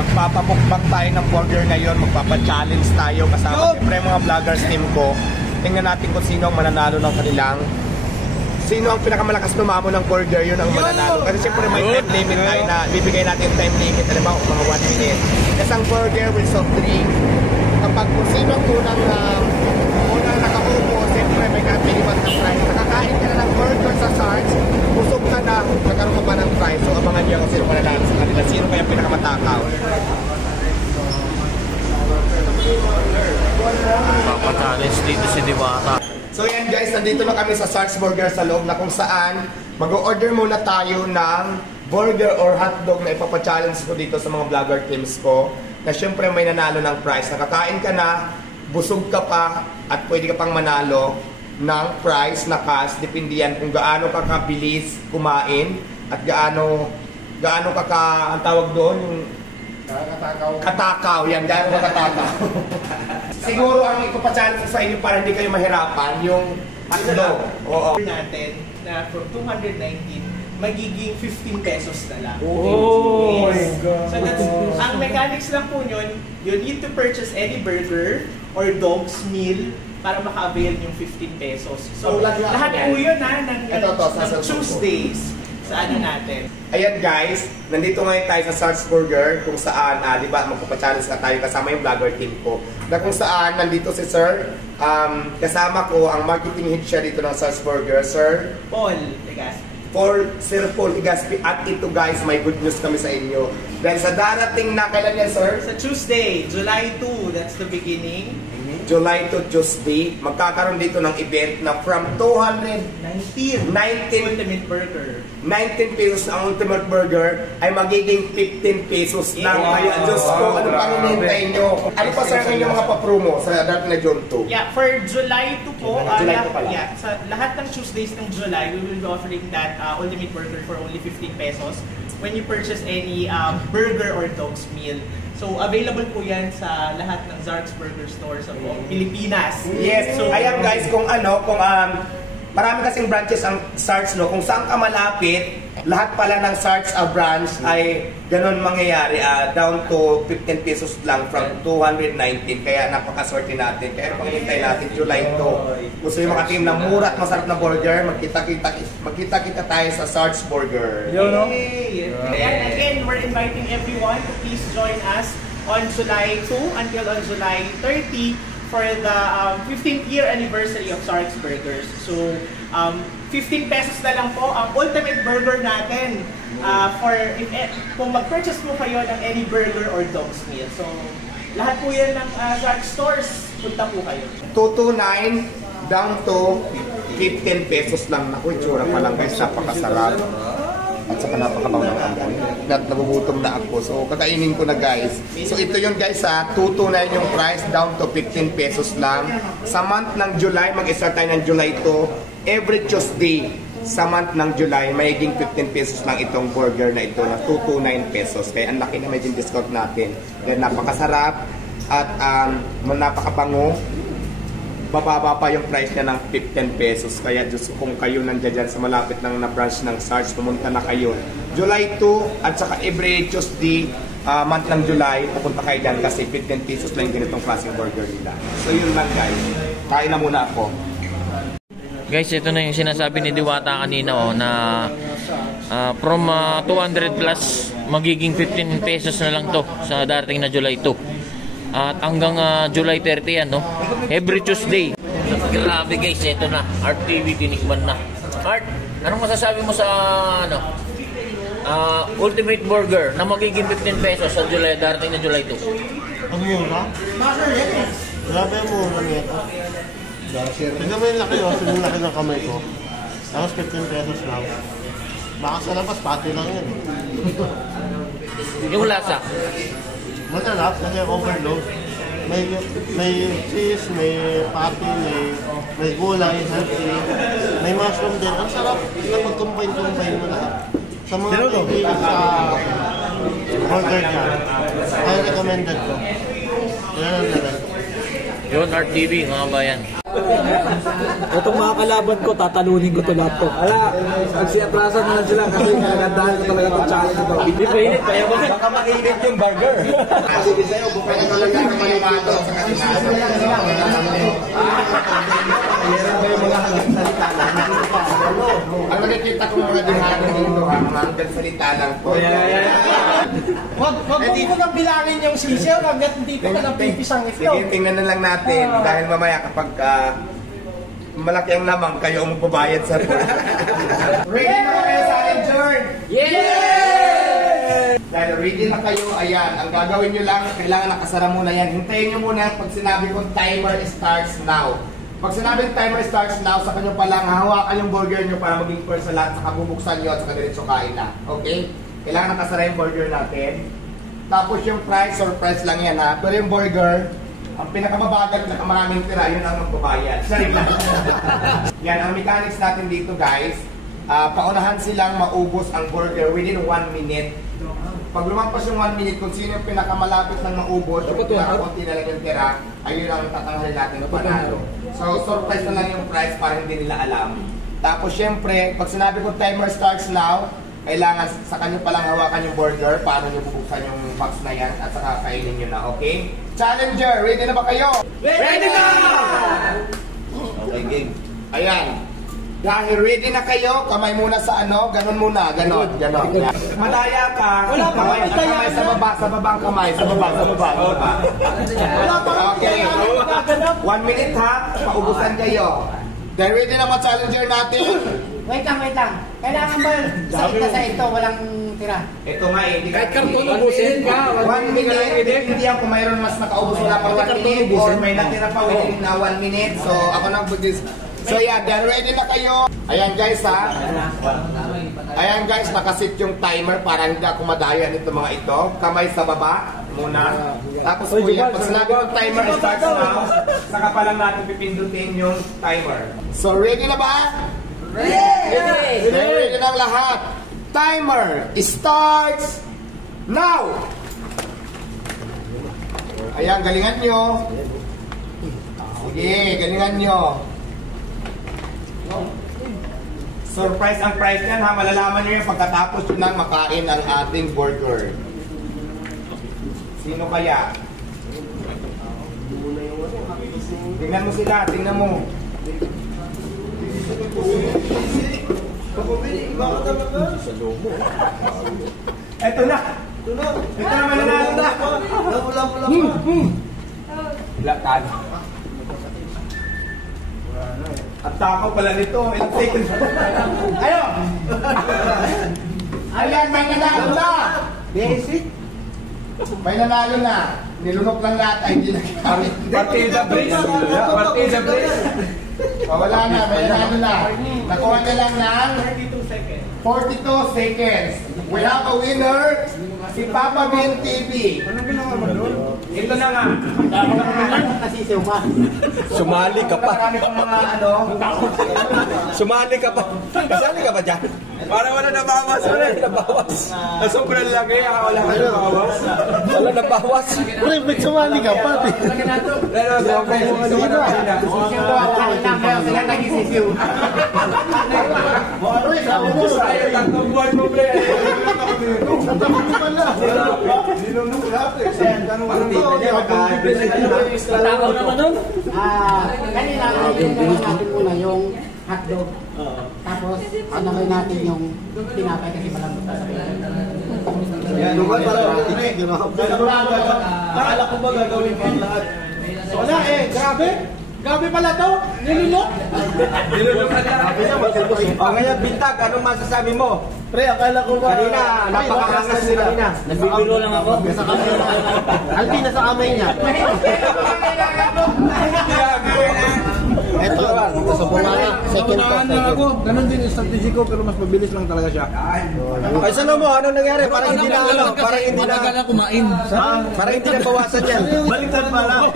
Magpapamukbang tayo ng burger ngayon, magpapa-challenge tayo kasama siyempre mga vloggers team ko. Tingnan natin kung sino ang mananalo ng kanilang, sino ang pinakamalakas lumamo ng burger, yun ang mananalo. Kasi siyempre may time limit tayo na bibigay natin yung time limit, alam mo, mga 1 minute. Isang burger with soft drink. Kapag kung sino ang unang nakaupo, siyempre may kapilipan ng price. Nakakain ka na ng burger sa Sarge, busog ka na, nagkaroon ka pa ng price. So abangan niyo kung sino mananalo sa kanila. Sino kaya pinakamatakaw? Papa-challenge dito si Diwata. So yan guys, nandito na kami sa Sarge Burger sa loob na kung saan mag-order muna tayo ng burger or hotdog na ipapa-challenge ko dito sa mga vlogger teams ko. Na syempre may nanalo ng prize. Nakakain ka na, busog ka pa, at pwede ka pang manalo ng prize na cash. Depende yan kung gaano ka kabilis kumain at gaano ka ang tawag doon, yung katakaw. Yan, gaano ka katakaw. Siguro ang ipapa-challenge sa inyo para hindi kayo mahirapan, yung hotdog. Oo. Natin na from 219 magiging 15 pesos na lang. Oh my God. So that's, ang mechanics lang po yun, you need to purchase any burger or dog's meal para maka-avail yung 15 pesos. So lahat po yun ng Tuesdays sa ano natin. Ayan guys, nandito ngayon tayo sa Sarge Burger kung saan, di ba, magpapachallenge na tayo kasama yung vlogger team ko. Na kung saan, nandito si Sir, kasama ko ang marketing head siya dito ng Sarge Burger, Sir Paul Legaspi. Sir Paul Legaspi. At ito guys, may good news kami sa inyo. Dahil sa darating na, kailan yan Sir? Sa Tuesday, July 2, that's the beginning. July to Tuesday, magkakaroon dito ng event na from 19 Ultimate Burger. 19 pesos ang Ultimate Burger ay magiging 15 pesos lang. Kaya Diyos ko, ano pang hinihintay nyo? Ano pa sa inyo mga pa-promo sa darating na June 2? Yeah, for July 2 po, July 2 pala. yeah, sa lahat ng Tuesdays ng July, we will be offering that Ultimate Burger for only 15 pesos when you purchase any burger or dog's meal. So, available po yan sa lahat ng Sarge Burger Store sa buong Pilipinas. Yes, so ayan guys, kung marami kasing branches ang Sarge, no? Kung saan ka malapit, lahat pala ng Sarge branch ay ganun mangyayari, down to 15 pesos lang from 219. Kaya napakaswerte natin. Kaya panghintay natin July 2. Gusto yung makatingin ng mura at masarap na burger, magkita-kita tayo sa Sarge Burger. No? And again, we're inviting everyone to please join us on July 2 until on July 30 for the 15th year anniversary of Sarge Burgers. So, 15 pesos na lang po ang ultimate burger natin kung mag-purchase po kayo ng any burger or dog's meal. So, lahat po yan ng Sarge stores, punta po kayo. 229 down to 15 pesos lang. Naku, itsura pa lang guys, napakasarap. At saka napakabaw ng amoy. Nagugutom na ako. So, kakainin ko na guys. So, ito yun guys, 229 yung price, down to 15 pesos lang. Sa month ng July, mag-start tayo ng July 2. Every Tuesday, sa month ng July, mayiging 15 pesos lang itong burger na ito na 229 pesos. Kaya ang laki na medyo discount natin. Kaya napakasarap at napakabango. Bababa pa yung price niya ng 15 pesos. Kaya Diyos, kung kayo nandiyan sa malapit ng na-branch ng Sarge, pumunta na kayo. July 2 at saka every Tuesday, month ng July, pupunta kayo dyan kasi 15 pesos lang yung ganitong klaseng burger nila. So yun lang guys. Kain na muna ako. Guys, ito na yung sinasabi ni Diwata kanina na from 200 plus, magiging 15 pesos na lang to sa darating na July 2. At hanggang July 30 yan, no? Every Tuesday. Grabe guys, ito na. Art TV, tinikman na. Art, anong masasabi mo sa Ultimate Burger na magiging 15 pesos sa July, darating na July 2? Ang mura? Grabe ang mura nito. Tignan mo yung laki, yung laki ng kamay ko. Tapos 15 pesos lang. Baka sa labas, pati lang yan. Yung lasa? Masarap kasi overload. May cheese, may patty, may gulay, healthy, may mushroom din. Ang sarap na pag-combine mo lahat. Sa mga pipili sa burger niya, ay recommended ko. Yan ang nalang. Yun, Art TV, mga bayan. Itong mga kalaban ko, tatalunin ko to lahat to. Ala, magsiatrasan na lang sila kasi nagandaan ko talaga itong challenge ito. Hindi pa init, kaya ba? Baka mainit yung burger. Sige sa'yo, bukay na talaga ng manimato sa kanila. Ang nakikita ko mga dinhano dito, mga hanggang salita lang po. Wag mo nang bilangin yung sisiyo hanggat hindi ko na napipisang ito. Sige, tingnan na lang natin dahil mamaya kapag malaki ang lamang, kayo ang magbabayad sa Ready na ba kayo sa akin, Jord? Yeah! Dahil ready na kayo, ayan, ang gagawin nyo lang, kailangan nakasara muna yan. Hintayin nyo muna pag sinabi kong timer starts now. Pag sinabing timer starts now, sa kanyo pa lang, hahawakan yung burger nyo para maging first sa lahat, saka bubuksan nyo at saka diretso kain na. Okay? Kailangan nakasara yung burger natin. Tapos yung fries, surprise lang yan ha. Pero yung burger, ang pinakamabagal, pinakamaraming tira, yun ang magbabayad. Sorry lang. Yan, ang mechanics natin dito guys, paunahan silang maubos ang burger within 1 minute. Pag lumampas yung 1 minute, kung sino yung pinakamalapit ng maubos, yung pinakakunti na lang yung tira, ayun ang tatanghalin natin ng panalo. So, surprise na lang yung price para hindi nila alam. Tapos, syempre, pag sinabi ko timer starts now, kailangan sa kanyo palang hawakan yung burger, paano nyo bubuksan yung box na yan, at saka kainin nyo na, okay? Challenger, ready na ba kayo? Ready na! Okay, game. Ayan. Dahil ready na kayo, kamay muna sa ano, ganun muna, ganun. Madaya ka, Wala pa kamay, madaya kamay sa baba, sa baba ang kamay, sa baba. Wala pa Okay, 1 minute ha, paubusan kayo. Dahil ready na mga challenger natin. Wait lang. Kailangan ba sa ito sa ito walang tira? Ito nga eh, hindi Kahit karton ubusin ka. 1 minute, hindi yan kung mayroon mas nakaubos wala pa 1 minute or may natira pa within na 1 minute. So ako nang budis. So yeah, then ready na kayo. Ayan guys ha. Ayan guys, nakasit yung timer para hindi ako madayan ito mga ito. Kamay sa baba muna. Tapos kuya, pag sinabi ng timer starts now, saka pa lang natin pipindutin yung timer. So ready na ba? Ready! Ready na lahat. Timer starts now! Ayan, galingan nyo. Sige, galingan nyo. Surprise ang price yan ha. Malalaman nyo yung pagkatapos yun nang makain ang ating burger. Sino kaya? Tingnan mo sila, tingnan mo. Ito na! Ito na, mananalo na! Latag. At takaw pala nito, ilang seconds. Ayun! Ayan, may nanalo na! Basic. May nanalo na. Nilunok lang lahat ay hindi nagamit. Partida brace. Partida brace. Wala na, may nanalo na. Nakuha na lang ng 42 seconds. We have a winner, si Papa Bin TV. Anong ginawa mo doon? Ito na nga. Nasisiw ka. Sumali ka pa. Marami pang mga ano. Sumali ka pa. Kasali ka pa dyan? Parang wala nabawas. Wala nabawas. Sobrang laki. Wala ka nabawas. Wala nabawas. Pre, ba't sumali ka pa? Sila nagisisiw. Tatlong buwan mo, pre. Takaw naman nun? Kanina, nilagay natin muna yung hotdog. Tapos, sinakay natin yung tinapay kasi malambot na sa Akala ko ba gagawin pa lahat? Wala eh, grabe. Grabe pala to. Nilunok. Ngayon, Bintag, anong masasabi mo? Pre, akala ko ba... Kanina, napakaangas nila kanina. Nagbibiro lang ako. Albi, nasa kamay niya. Ito, sa bumana. Second pass. Ganon din yung strategy ko, pero mas mabilis lang talaga siya. Ay, saan mo? Anong nangyari? Parang hindi na ano? Parang hindi na... Matagal na kumain. Parang hindi na bawasan yan. Baliktad pala.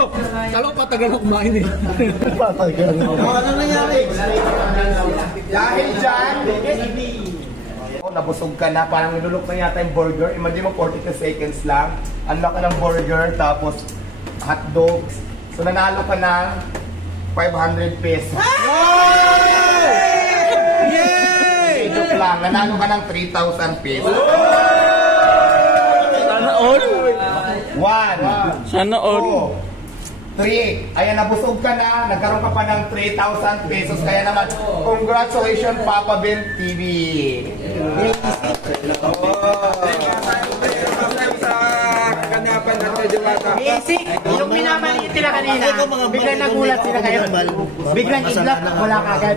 Kalo patagal na kumain eh. Ano nangyari? Dahil dyan, nabusog ka na, parang nilulok na yata yung burger. Imagine mo 42 seconds lang. Unlock ka ng burger, tapos hotdogs, So nanalo ka ng 500 pesos. Yay! Joke lang, nanalo ka ng 3,000 pesos. Sana all. 1, Sana all. 3. Ayan, nabusog ka na. Nagkaroon ka pa ng 3,000 pesos. Kaya naman, congratulations, Papa Ben TV. Basic, yung minamaliit nila kanina, biglang nagulat sila ngayon. Biglang iglap, wala kagad.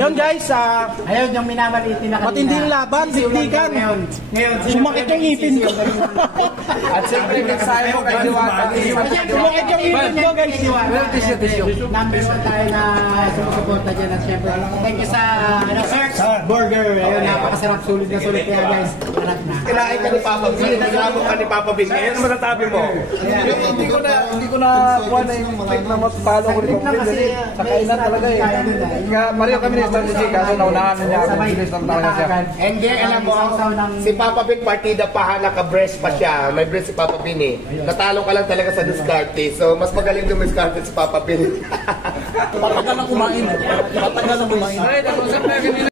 Yun guys, Ayun, yung minamaliit nila kanina. matinding laban, sigdigan. Ngayon, Sumakit yung ngipin ko. At siyempre, nagsayo mo kay Diwata. Sumakit yung ngipin ko guys. Number 1 tayo na sumusuporta dyan. At syempre, thank you sa Search Burger. Ayun, napakasarap, sulit na sulit kaya guys. Harap na. Kinain ka ni Papa Ben. Naglamok ka ni Papa Ben. Ngayon, ano masasabi mo? Hindi ko na kuha na yung click na matalo ko rin kasi sa kainan talaga eh. Nga, Mario kami ni strategy kaso naunahan na niya ako. Bilis lang talaga siya. And then, alam mo, si Papa Ben partida pa, naka-breast pa siya. May breast si Papa Ben eh. Natalo ka lang talaga sa diskarte. So, mas magaling dumiskarte si Papa Ben. Patagal na kumain.